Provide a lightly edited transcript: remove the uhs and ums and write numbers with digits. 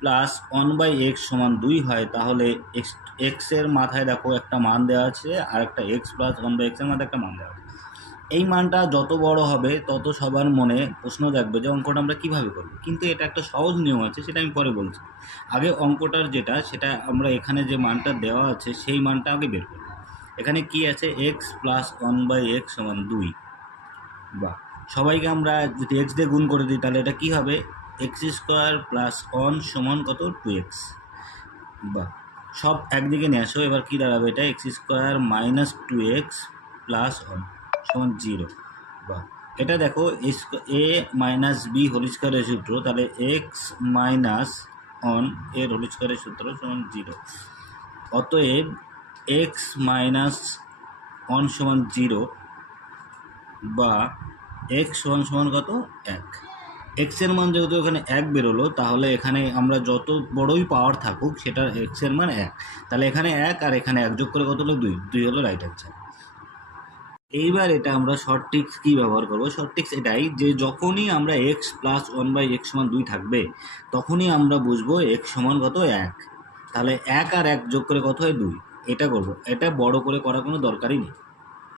Plus 1/x সমান 2 হয়, তাহলে এক্সের মাথায় দেখো একটা মান দেওয়া আছে আর একটা এক্স প্লাস 1/x এর মাথায় একটা মান দেওয়া আছে। এই মানটা যত বড় হবে তত সবার মনে প্রশ্ন জাগবে যে অঙ্কটা আমরা কীভাবে করব। কিন্তু এটা একটা সহজ নিয়ম আছে, সেটা আমি পরে বলছি। আগে অঙ্কটার সেটা আমরা এখানে যে মানটা দেওয়া আছে সেই মানটা আগে বের করব। এখানে কি আছে, এক্স প্লাস 1/x সমান 2। বা সবাইকে আমরা যদি এক্স দিয়ে গুণ করে দিই তাহলে এটা কি হবে, এক্স স্কোয়ার প্লাস 1 সমান কত, 2x। বা সব একদিকে নিয়ে আসো, এবার কি দাঁড়াবে, এটা x square minus 2x plus 1 সমান 0। বা এটা দেখো এ মাইনাস বি হোল স্কোয়ারের সূত্র, তাহলে এক্স মাইনাস 1 এর হোল স্কোয়ারের সূত্র সমান 0। অতএব এক্স মাইনাস 1 সমান 0 বা এক্স সমান কত, 1। এক্সের মান যেহেতু এখানে 1 বেরোলো, তাহলে এখানে আমরা যত বড়ই পাওয়ার থাকুক সেটা এক্সের মান 1, তাহলে এখানে 1 আর এখানে 1 যোগ করে কত হলো, 2 হলো রাইট অ্যান্সার। এইবার এটা আমরা শর্ট ট্রিক্স কী ব্যবহার করবো, শর্ট ট্রিক্স এটাই যে যখনই আমরা এক্স প্লাস 1/x সমান 2 থাকবে তখনই আমরা বুঝবো এক্স সমান কত, 1। তাহলে 1 আর 1 যোগ করে কত হয়, 2। এটা করবো, এটা বড় করে করার কোনো দরকারই নেই।